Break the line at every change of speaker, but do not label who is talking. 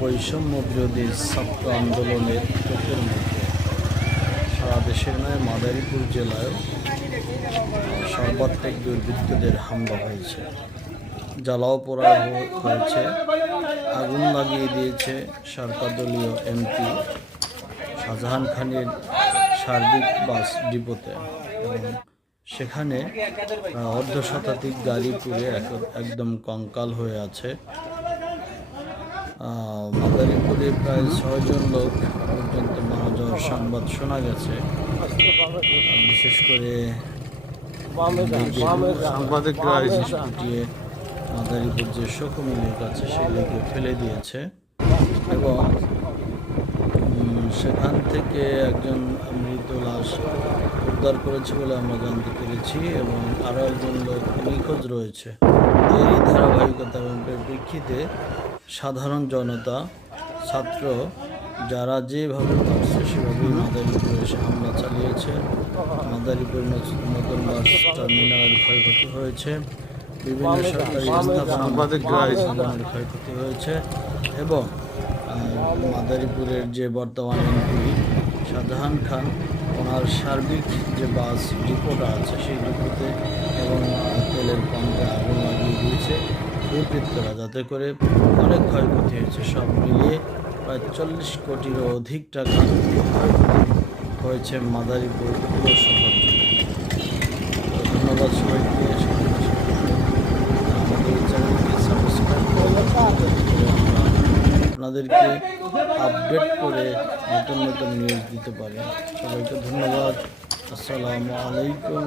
বৈষম্য বিরোধী ছাত্র আন্দোলনের চোখের মধ্যে সারা দেশের নয় মাদারীপুর জেলায় সর্বাত্মক দুর্বৃত্তদের হামলা হয়েছে। জ্বালাও পোড়া হয়েছে। আগুন লাগিয়ে দিয়েছে সরকারদলীয় এমপি শাহজাহান খানের সার্বিক বাস ডিপোতে। এবং সেখানে অর্ধ শতাধিক গাড়ি পুড়ে এক- একদম কঙ্কাল হয়ে আছে। মাদারীপুরে প্রায় ছয়জন লোক পর্যন্ত মারা সংবাদ শোনা গেছে। বিশেষ করে সাংবাদিকরা মাদারীপুর যে শোকমিলের কাছে সেগুলোকে ফেলে দিয়েছে। এবং সেখান থেকে একজন মৃত লাশ উদ্ধার করেছে বলে আমরা জানতে পেরেছি এবং আরও একজন লোক নিখোঁজ রয়েছে। এরই ধারাবাহিকতা এবং পরিপ্রেক্ষিতে সাধারণ জনতা ছাত্র যারা যেভাবে পারছে সেভাবেই মাদারীপুরে এসে হামলা চালিয়েছে। মাদারীপুর নতুন বাস টার্মিনালের ক্ষয়ক্ষতি হয়েছে। বিভিন্ন সরকারি স্থাপনার ক্ষয়ক্ষতি হয়েছে এবং মাদারীপুরের যে বর্তমান এমপি শাহজাহান খান ওনার সার্বিক যে বাস ডিপোটা আছে সেই ডিপোতে এবং তেলের পাম্পে আগুন লাগিয়ে দিয়েছে। দুর্বৃত্তরা যাতে করে অনেক ক্ষয়ক্ষতি হয়েছে, সব মিলিয়ে প্রায় চল্লিশ কোটিরও অধিক টাকা হয়েছে মাদারীপুর পৌরসভার ধন্যবাদ সবাইকে আপনাদেরকে আপডেট করে নতুন নতুন নিউজ দিতে পারি সবাইকে ধন্যবাদ। আসসালামু আলাইকুম।